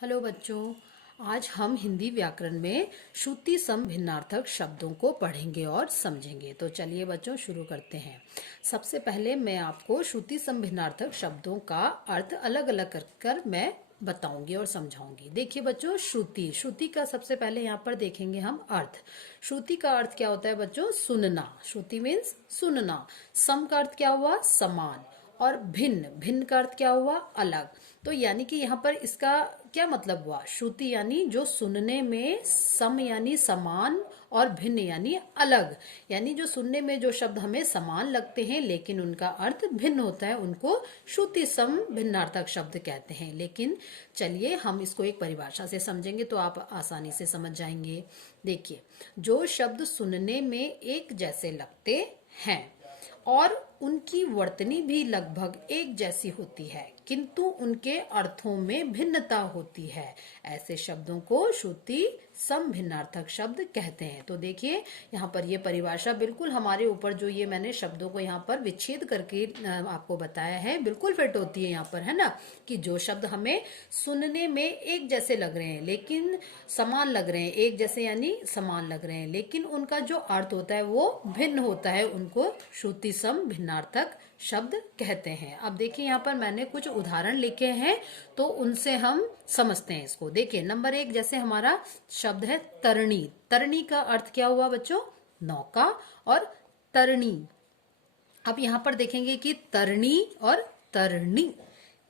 Hello बच्चों, आज हम हिंदी व्याकरण में श्रुति सम भिन्नार्थक शब्दों को पढ़ेंगे और समझेंगे। तो चलिए बच्चों शुरू करते हैं। सबसे पहले मैं आपको श्रुति सम भिन्नार्थक शब्दों का अर्थ अलग अलग कर मैं बताऊंगी और समझाऊंगी। देखिए बच्चों, श्रुति श्रुति का सबसे पहले यहाँ पर देखेंगे हम अर्थ। श्रुति का अर्थ क्या होता है बच्चों? सुनना। श्रुति मीन्स सुनना। सम का अर्थ क्या हुआ? समान। और भिन्न, भिन्न का अर्थ क्या हुआ? अलग। तो यानी कि यहाँ पर इसका क्या मतलब हुआ? श्रुति यानी जो सुनने में सम यानी समान और भिन्न यानी अलग, यानी जो सुनने में जो शब्द हमें समान लगते हैं लेकिन उनका अर्थ भिन्न होता है, उनको श्रुति सम भिन्नार्थक शब्द कहते हैं। लेकिन चलिए हम इसको एक परिभाषा से समझेंगे तो आप आसानी से समझ जाएंगे। देखिए, जो शब्द सुनने में एक जैसे लगते हैं और उनकी वर्तनी भी लगभग एक जैसी होती है किंतु उनके अर्थों में भिन्नता होती है, ऐसे शब्दों को श्रुति सम भिन्नार्थक शब्द कहते हैं। तो देखिए यहाँ पर ये परिभाषा बिल्कुल हमारे ऊपर, जो ये मैंने शब्दों को यहाँ पर विच्छेद करके आपको बताया है, बिल्कुल फिट होती है यहाँ पर, है ना। कि जो शब्द हमें सुनने में एक जैसे लग रहे हैं लेकिन समान लग रहे हैं, एक जैसे यानी समान लग रहे हैं, लेकिन उनका जो अर्थ होता है वो भिन्न होता है, उनको श्रुति सम भिन्नार्थक शब्द कहते हैं। अब देखिए यहाँ पर मैंने कुछ उदाहरण लिखे हैं तो उनसे हम समझते हैं इसको। देखिए नंबर 1, जैसे हमारा शब्द है तरणी। तरणी का अर्थ क्या हुआ बच्चों? नौका और तरणी। अब यहाँ पर देखेंगे कि तरणी और तरणी,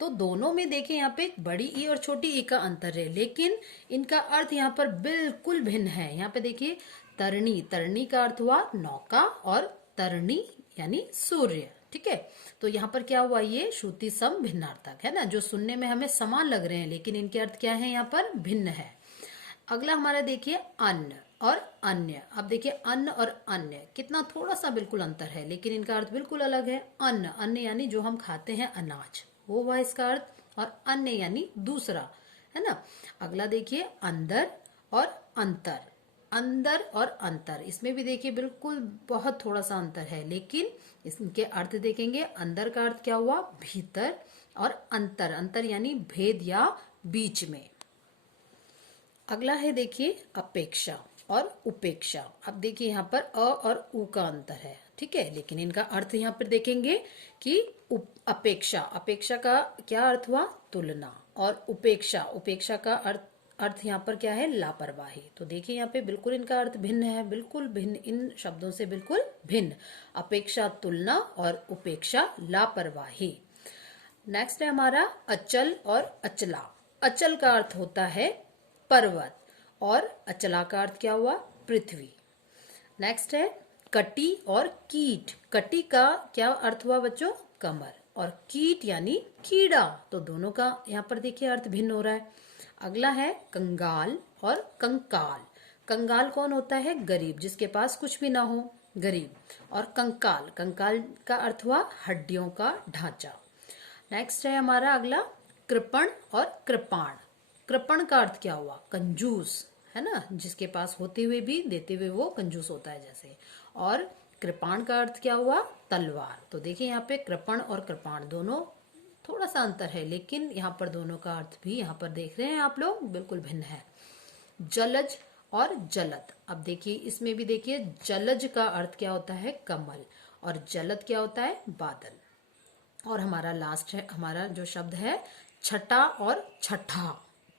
तो दोनों में देखें यहाँ पे बड़ी ई और छोटी ई का अंतर है, लेकिन इनका अर्थ यहाँ पर बिल्कुल भिन्न है। यहाँ पे देखिए तरणी, तरणी का अर्थ हुआ नौका और तरणी यानी सूर्य। ठीक है, तो यहाँ पर क्या हुआ? ये श्रुति सम भिन्नार्थक है ना, जो सुनने में हमें समान लग रहे हैं लेकिन इनके अर्थ क्या है? यहाँ पर भिन्न है। अगला हमारा देखिए अन्न और अन्य। अब देखिए अन्न और अन्य, कितना थोड़ा सा बिल्कुल अंतर है लेकिन इनका अर्थ बिल्कुल अलग है। अन्न, अन्न यानी जो हम खाते हैं अनाज, वो हुआ इसका अर्थ, और अन्य यानी दूसरा, है ना। अगला देखिए अंदर और अंतर। अंदर और अंतर, इसमें भी देखिए बिल्कुल बहुत थोड़ा सा अंतर है, लेकिन इसके अर्थ देखेंगे। अंदर का अर्थ क्या हुआ? भीतर, और अंतर, अंतर यानी भेद या बीच में। अगला है देखिए अपेक्षा और उपेक्षा। अब देखिए यहाँ पर अ और उ का अंतर है, ठीक है, लेकिन इनका अर्थ यहाँ पर देखेंगे कि अपेक्षा, अपेक्षा का क्या अर्थ हुआ? तुलना। और उपेक्षा, उपेक्षा का अर्थ यहाँ पर क्या है? लापरवाही। तो देखिए यहाँ पे बिल्कुल इनका अर्थ भिन्न है, बिल्कुल भिन्न, इन शब्दों से बिल्कुल भिन्न। अपेक्षा तुलना और उपेक्षा लापरवाही। नेक्स्ट है हमारा अचल और अचला। अचल का अर्थ होता है पर्वत और अचला का अर्थ क्या हुआ? पृथ्वी। नेक्स्ट है कटी और कीट। कटी का क्या अर्थ हुआ बच्चों? कमर, और कीट यानी कीड़ा, तो दोनों का यहाँ पर देखिए अर्थ भिन्न हो रहा है। अगला है कंगाल और कंकाल। कंगाल कौन होता है? गरीब, जिसके पास कुछ भी ना हो, गरीब। और कंकाल, कंकाल का अर्थ हुआ हड्डियों का ढांचा। नेक्स्ट है हमारा अगला कृपण और कृपाण। कृपण का अर्थ क्या हुआ? कंजूस, है ना, जिसके पास होते हुए भी देते हुए वो कंजूस होता है जैसे। और कृपाण का अर्थ क्या हुआ? तलवार। तो देखिए यहाँ पे कृपण और कृपाण दोनों थोड़ा सा अंतर है, लेकिन यहाँ पर दोनों का अर्थ भी यहाँ पर देख रहे हैं आप लोग बिल्कुल भिन्न है। जलज और जलद। अब देखिए इसमें भी देखिए जलज का अर्थ क्या होता है? कमल, और जलद क्या होता है? बादल। और हमारा लास्ट है, हमारा जो शब्द है छठा और छठा।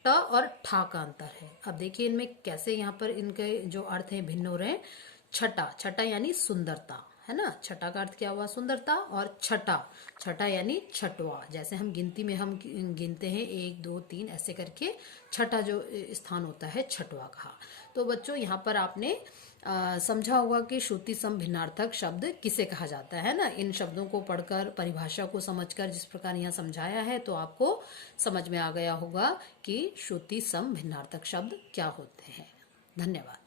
ट और ठा का अंतर है। अब देखिए इनमें कैसे यहाँ पर इनके जो अर्थ हैं भिन्न हो रहे हैं। छठा, छठा यानी सुंदरता, है ना, छठा का अर्थ क्या हुआ? सुंदरता। और छठा, छठा यानी छठवा, जैसे हम गिनती में हम गिनते हैं 1 2 3 ऐसे करके, छठा जो स्थान होता है छठवा कहा। तो बच्चों यहाँ पर आपने समझा होगा कि श्रुति सम भिन्नार्थक शब्द किसे कहा जाता है ना। इन शब्दों को पढ़कर, परिभाषा को समझकर जिस प्रकार यहाँ समझाया है तो आपको समझ में आ गया होगा कि श्रुति सम भिन्नार्थक शब्द क्या होते हैं। धन्यवाद।